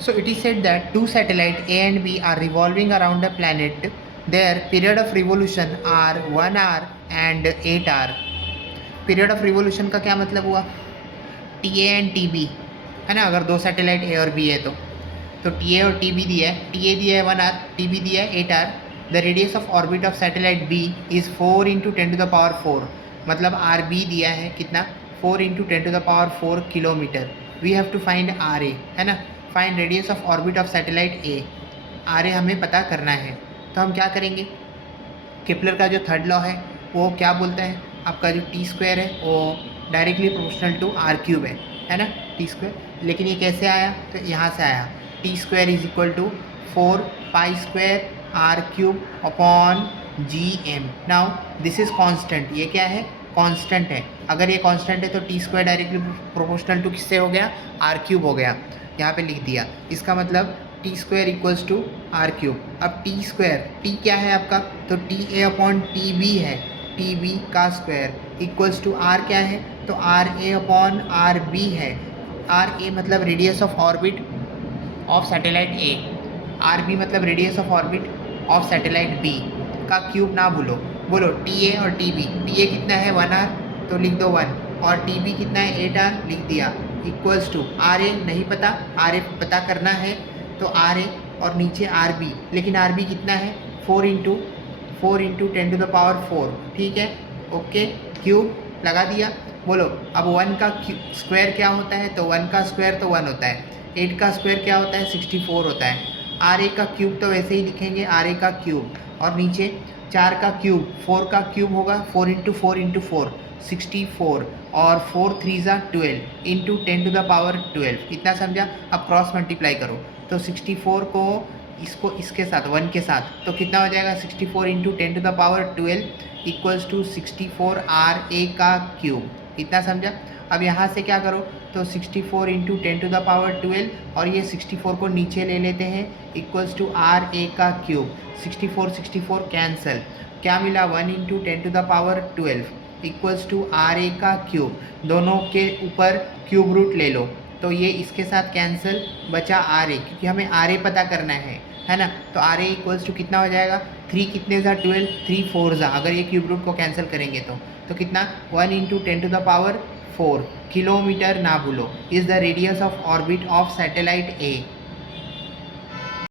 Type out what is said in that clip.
So it is said that two satellites A and B are revolving around the planet. Their period of revolution are 1 hour and 8 hour. Period of revolution का क्या मतलब हुआ? T A and T B है ना, अगर दो satellite ए और B है तो टी ए और टी बी दिया है, टी ए दिया है 1 आवर, टी बी दिया है 8 hour. The radius of orbit of satellite B is 4 into 10⁴, मतलब आर बी दिया है कितना? 4 into 10⁴ kilometre. We have to find R A, है ना. Find radius of orbit of satellite A. R A हमें पता करना है. तो हम क्या करेंगे? केपलर का जो थर्ड लॉ है वो क्या बोलता है? आपका जो टी स्क्वायर है वो directly proportional to R cube है ना, टी स्क्वायर. लेकिन ये कैसे आया? तो यहाँ से आया. T square is equal to 4 pi square R cube upon G M. Now this is constant. ये क्या है? कांस्टेंट है. अगर ये कांस्टेंट है तो T square directly proportional to किससे हो गया? आर क्यूब हो गया. यहाँ पे लिख दिया. इसका मतलब T square equals to R cube. अब टी स्क्वायर, टी क्या है आपका? तो T A upon T B है, टी बी का स्क्वायर इक्वल्स टू आर क्या है? तो R A upon R B है. आर ए मतलब radius of orbit of satellite A, R B मतलब radius of orbit of satellite B का cube ना भूलो. बोलो टी ए और टी बी. टी ए कितना है? 1 आर, तो लिख दो 1. और टी बी कितना है? 8 आर, लिख दिया. इक्वल्स टू आर ए नहीं पता, आर ए पता करना है तो आर ए और नीचे आर बी. लेकिन आर बी कितना है? 4 इंटू 10⁴. ठीक है, ओके. क्यूब लगा दिया. बोलो अब 1 का स्क्वायर क्या होता है? तो 1 का स्क्वायर तो 1 होता है. 8 का स्क्वायर क्या होता है? 64 होता है. आर ए का क्यूब तो वैसे ही लिखेंगे, आर ए का क्यूब. और नीचे 4 का क्यूब, 4 का क्यूब होगा 4 इंटू 4 64. और 4 3 ज़ा 12 इंटू 10⁻12. इतना समझा? अब क्रॉस मल्टीप्लाई करो तो 64 को इसको इसके साथ 1 के साथ तो कितना हो जाएगा? 64 into 10⁻12 equals to 64 R A का क्यूब. इतना समझा? अब यहाँ से क्या करो तो 64 इंटू 10⁻12 और ये 64 को नीचे ले लेते हैं इक्वल्स टू आर ए का क्यूब. 64 कैंसल. क्या मिला? 1 into 10⁻12 equals to R A का क्यूब. दोनों के ऊपर क्यूब रूट ले लो तो ये इसके साथ कैंसिल, बचा आर ए, क्योंकि हमें आर ए पता करना है ना. तो आर ए इक्वल्स टू कितना हो जाएगा? 3 कितने ज़ा 12, 3 4 ज़ा. अगर ये क्यूब रूट को कैंसिल करेंगे तो कितना? 1 इंटू 10⁴ किलोमीटर ना भूलो is the radius of orbit of satellite A.